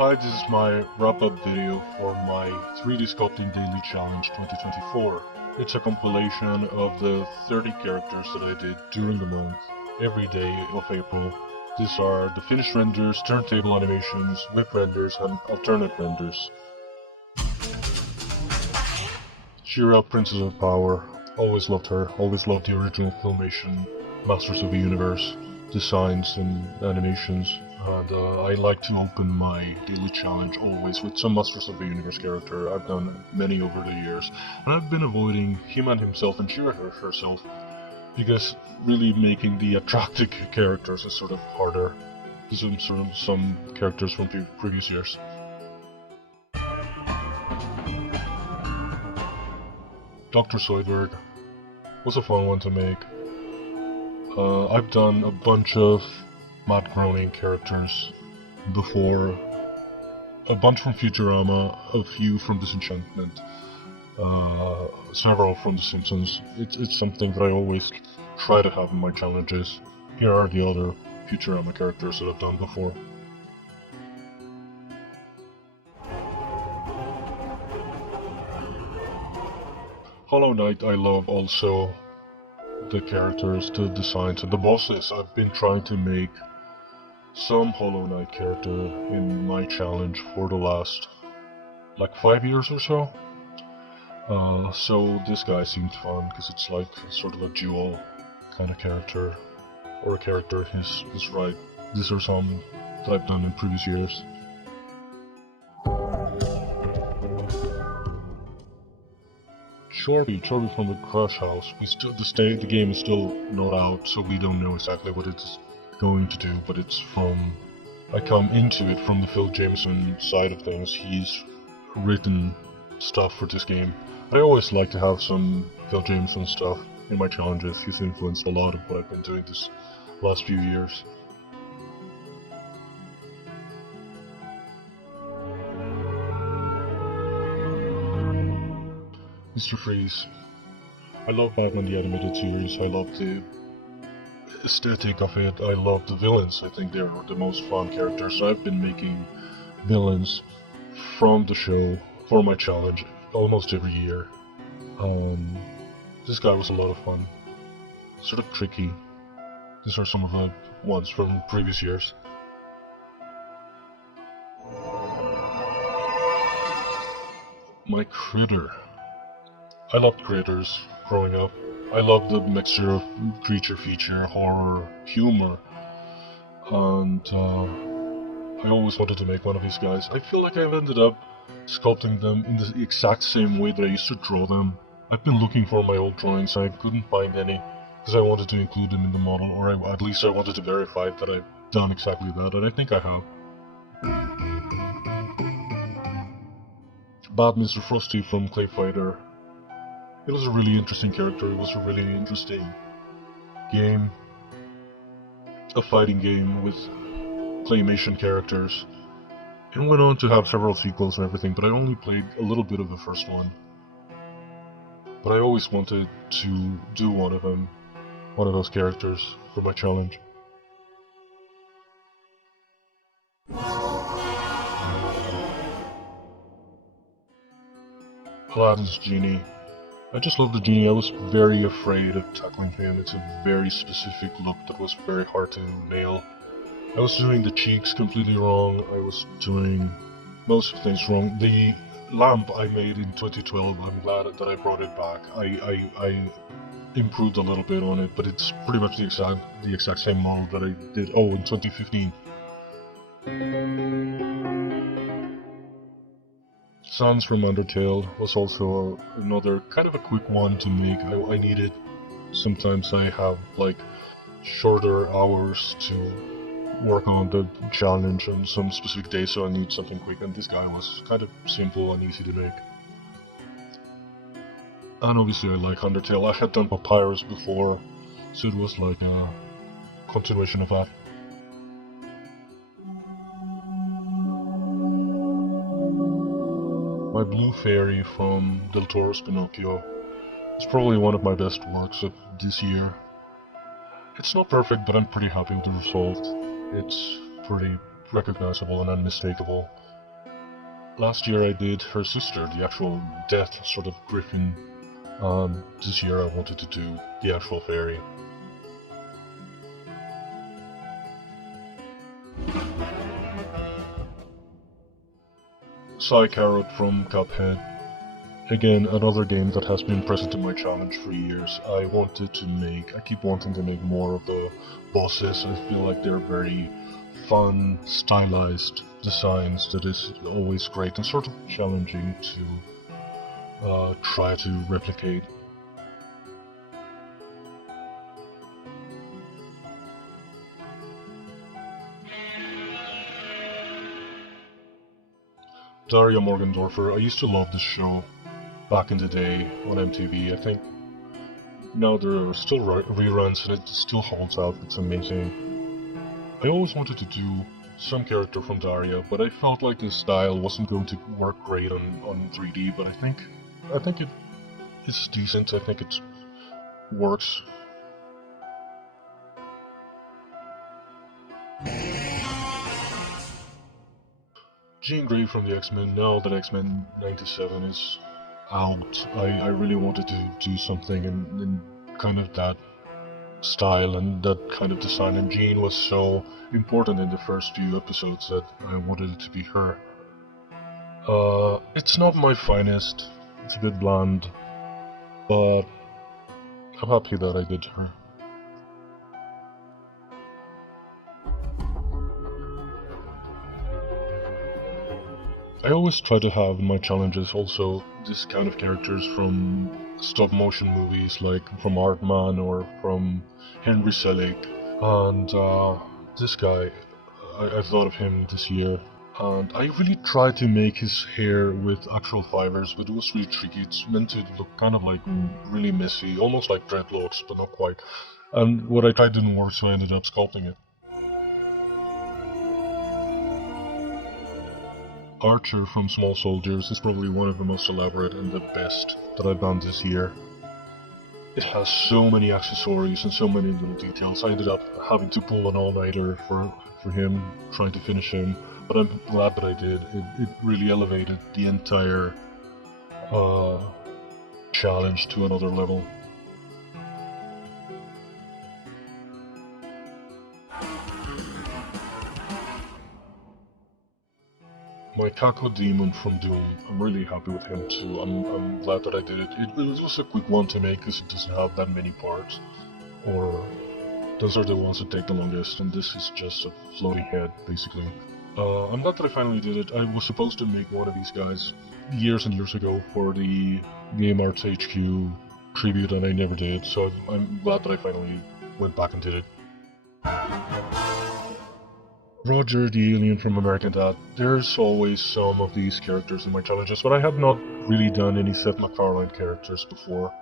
Hi, this is my wrap-up video for my 3D Sculpting Daily Challenge 2024. It's a compilation of the 30 characters that I did during the month, every day of April. These are the finished renders, turntable animations, whip renders, and alternate renders. Shira, Princess of Power. Always loved her, always loved the original Filmation Masters of the Universe designs and animations. And I like to open my daily challenge always with some Masters of the Universe character. I've done many over the years, and I've been avoiding He-Man himself and She-Ra herself, because really making the attractive characters is sort of harder than some characters from previous years. Dr. Zoidberg was a fun one to make. I've done a bunch of Matt Groening characters before, a bunch from Futurama, a few from Disenchantment, several from The Simpsons. It's something that I always try to have in my challenges. Here are the other Futurama characters that I've done before. Hollow Knight I love also. The characters, the designs, and the bosses. I've been trying to make some Hollow Knight character in my challenge for the last like 5 years or so. So this guy seemed fun because it's like sort of a dual kind of character, or a character his right. These are some that I've done in previous years. Chorby from the Crush House. The game is still not out, so we don't know exactly what it's going to do, but it's from... I come into it from the Phil Jameson side of things. He's written stuff for this game. I always like to have some Phil Jameson stuff in my challenges. He's influenced a lot of what I've been doing this last few years. Mr. Freeze. I love Batman the Animated Series. I love the aesthetic of it. I love the villains. I think they're the most fun characters. I've been making villains from the show for my challenge almost every year. This guy was a lot of fun. Sort of tricky. These are some of the ones from previous years. My Critter. I loved critters growing up. I loved the mixture of creature feature, horror, humor, and I always wanted to make one of these guys. I feel like I've ended up sculpting them in the exact same way that I used to draw them. I've been looking for my old drawings and I couldn't find any, because I wanted to include them in the model, or at least I wanted to verify that I've done exactly that, and I think I have. Bad Mr. Frosty from Clay Fighter. It was a really interesting character. It was a really interesting game. A fighting game with claymation characters. It went on to have several sequels and everything, but I only played a little bit of the first one. But I always wanted to do one of those characters for my challenge. Aladdin's Genie. I just love the genie. I was very afraid of tackling him. It's a very specific look that was very hard to nail. I was doing the cheeks completely wrong. I was doing most of the things wrong. The lamp I made in 2012, I'm glad that I brought it back. I improved a little bit on it, but it's pretty much the exact same model that I did in 2015. Sans from Undertale was also another kind of a quick one to make. I needed, sometimes I have like shorter hours to work on the challenge on some specific day, so I need something quick, and this guy was kind of simple and easy to make. And obviously I like Undertale. I had done Papyrus before, so it was like a continuation of that. My Blue Fairy from Del Toro's Pinocchio is probably one of my best works of this year. It's not perfect, but I'm pretty happy with the result. It's pretty recognizable and unmistakable. Last year I did her sister, the actual death sort of griffin. This year I wanted to do the actual fairy. Psy Carrot from Cuphead. Again, another game that has been present in my challenge for years. I keep wanting to make more of the bosses. I feel like they're very fun, stylized designs that is always great and sort of challenging to try to replicate. Daria Morgendorffer, I used to love this show back in the day on MTV. I think now there are still reruns and it still holds out. It's amazing. I always wanted to do some character from Daria, but I felt like the style wasn't going to work great on 3D, but I think it is decent. I think it works. Jean Grey from the X-Men, now that X-Men 97 is out, I really wanted to do something in kind of that style and that kind of design, and Jean was so important in the first few episodes that I wanted it to be her. It's not my finest, it's a bit bland, but I'm happy that I did her. I always try to have in my challenges also this kind of characters from stop motion movies, like from Artman or from Henry Selick. And this guy, I thought of him this year. And I really tried to make his hair with actual fibers, but it was really tricky. It's meant to look kind of like really messy, almost like dreadlocks, but not quite. And what I tried didn't work, so I ended up sculpting it. Archer from Small Soldiers is probably one of the most elaborate and the best that I've done this year. It has so many accessories and so many little details. I ended up having to pull an all-nighter for him, trying to finish him, but I'm glad that I did. It really elevated the entire challenge to another level. My Kako Demon from Doom, I'm really happy with him too. I'm glad that I did it. It was a quick one to make because it doesn't have that many parts. Or those are the ones that take the longest, and this is just a floating head, basically. I'm glad that I finally did it. I was supposed to make one of these guys years and years ago for the Game Arts HQ tribute, and I never did, so I'm glad that I finally went back and did it. Roger the Alien from American Dad. There's always some of these characters in my challenges, but I have not really done any Seth MacFarlane characters before.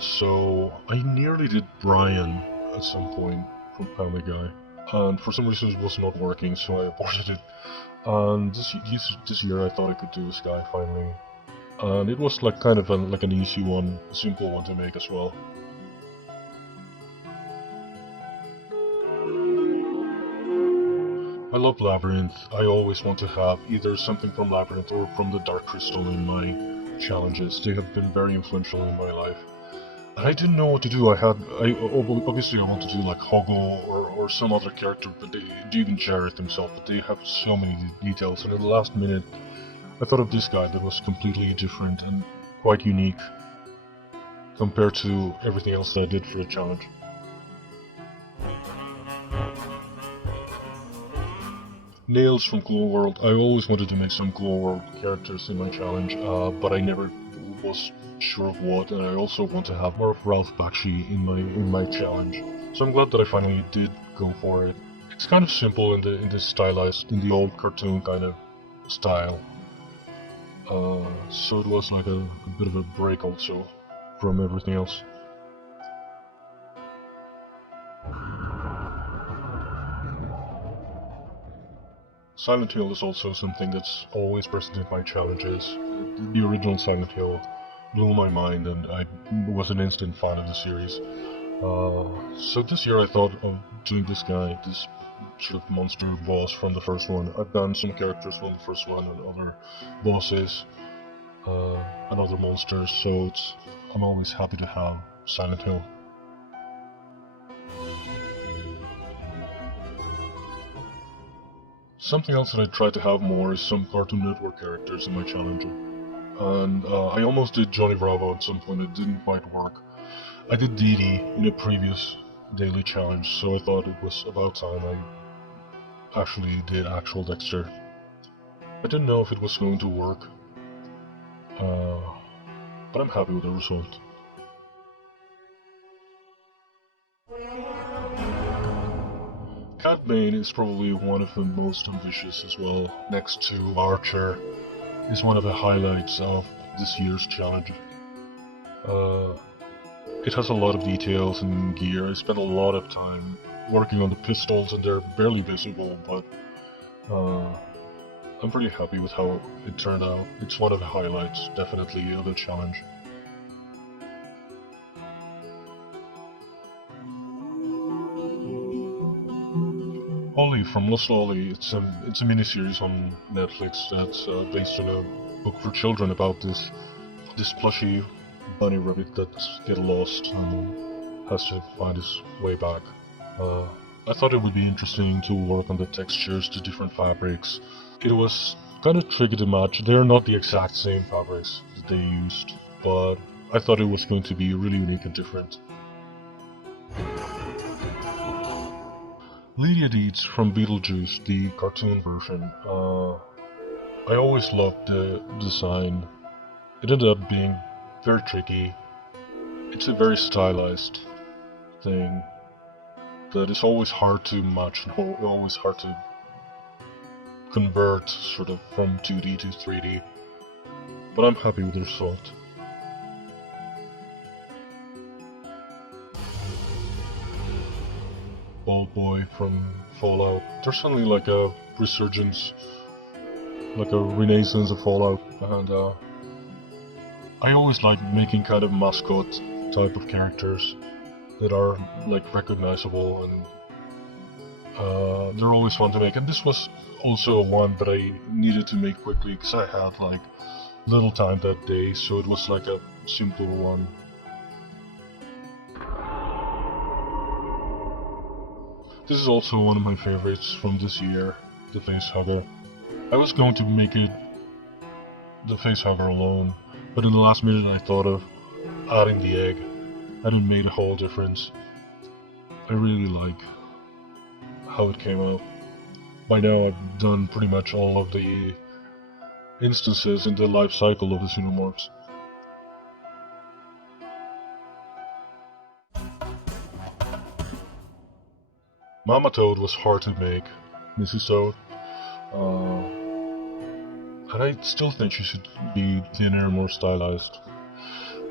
So I nearly did Brian at some point from Family Guy, and for some reason it was not working, so I aborted it. And this year I thought I could do this guy finally, and it was like kind of like an easy one, a simple one to make as well. I love Labyrinth. I always want to have either something from Labyrinth or from the Dark Crystal in my challenges. They have been very influential in my life. And I didn't know what to do. Obviously I want to do like Hoggle or some other character, but even Jareth himself, but they have so many details, and at the last minute I thought of this guy that was completely different and quite unique compared to everything else that I did for the challenge. Nails from Glow World. I always wanted to make some Glow World characters in my challenge, but I never was sure of what, and I also want to have more of Ralph Bakshi in my challenge. So I'm glad that I finally did go for it. It's kind of simple in the stylized, in the old cartoon kind of style. So it was like a bit of a break also from everything else. Silent Hill is also something that's always present in my challenges. The original Silent Hill blew my mind, and I was an instant fan of the series. So this year I thought of doing this guy, this sort of monster boss from the first one. I've done some characters from the first one and other bosses and other monsters, so I'm always happy to have Silent Hill. Something else that I try to have more is some Cartoon Network characters in my challenge. And I almost did Johnny Bravo at some point, it didn't quite work. I did Dee Dee in a previous daily challenge, so I thought it was about time I actually did actual Dexter. I didn't know if it was going to work, uh, but I'm happy with the result. Cat Bane is probably one of the most ambitious as well, next to Archer, is one of the highlights of this year's challenge. Uh, it has a lot of details and gear. I spent a lot of time working on the pistols and they're barely visible, but I'm pretty happy with how it turned out. It's one of the highlights, definitely, of the challenge. Ollie from Lost Ollie, it's a miniseries on Netflix that's based on a book for children about this plushy bunny rabbit that gets lost and has to find his way back. Uh, I thought it would be interesting to work on the textures, the different fabrics. It was kind of tricky to match. They're not the exact same fabrics that they used, but I thought it was going to be really unique and different. Lydia Deeds from Beetlejuice, the cartoon version. I always loved the design. It ended up being very tricky. It's a very stylized thing that is always hard to match and always hard to convert sort of from 2D to 3D. But I'm happy with the result. Bald Boy from Fallout. There's suddenly like a resurgence, like a renaissance of Fallout, and I always like making kind of mascot type of characters that are like recognizable and they're always fun to make. And this was also one that I needed to make quickly because I had like little time that day, so it was like a simple one. This is also one of my favorites from this year, the Facehugger. I was going to make it the Facehugger alone, but in the last minute I thought of adding the egg, and it made a whole difference. I really like how it came out. By now I've done pretty much all of the instances in the life cycle of the Xenomorphs. Mama Toad was hard to make, Mrs. Toad. And I still think she should be thinner, more stylized.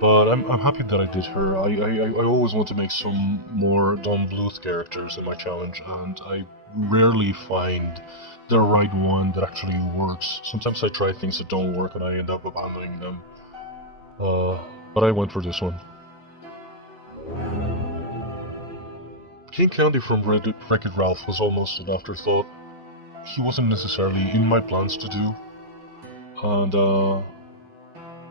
But I'm happy that I did her. I always want to make some more Don Bluth characters in my challenge, and I rarely find the right one that actually works. Sometimes I try things that don't work and I end up abandoning them. But I went for this one. King Candy from Wreck-It Ralph was almost an afterthought. He wasn't necessarily in my plans to do. And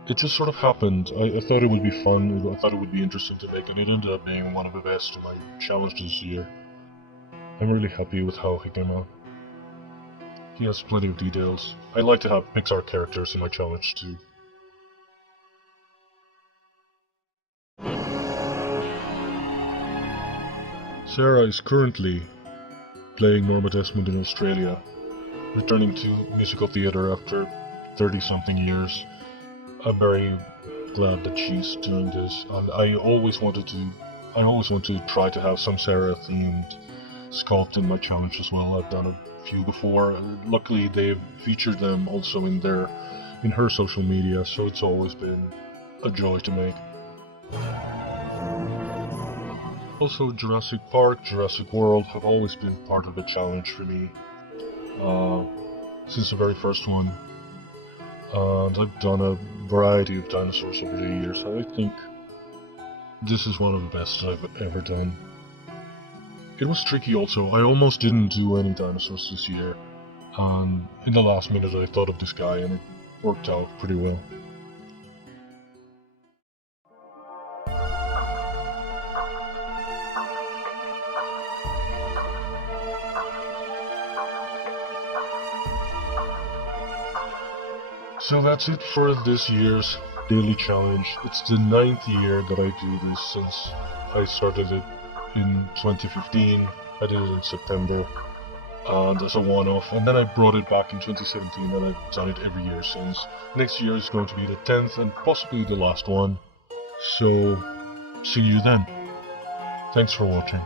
it just sort of happened. I thought it would be fun, I thought it would be interesting to make, and it ended up being one of the best in my challenge this year. I'm really happy with how he came out. He has plenty of details. I like to have Pixar characters in my challenge too. Sarah is currently playing Norma Desmond in Australia, returning to musical theatre after 30-something years. I'm very glad that she's doing this, and I always want to try to have some Sarah-themed sculpt in my challenge as well. I've done a few before. Luckily, they've featured them also in her social media, so it's always been a joy to make. Also, Jurassic Park, Jurassic World have always been part of the challenge for me since the very first one. And I've done a variety of dinosaurs over the years. I think this is one of the best I've ever done. It was tricky also. I almost didn't do any dinosaurs this year, and in the last minute I thought of this guy and it worked out pretty well. So that's it for this year's daily challenge. It's the 9th year that I do this since I started it in 2015. I did it in September and as a one-off, and then I brought it back in 2017 and I've done it every year since. Next year is going to be the 10th and possibly the last one. So see you then. Thanks for watching.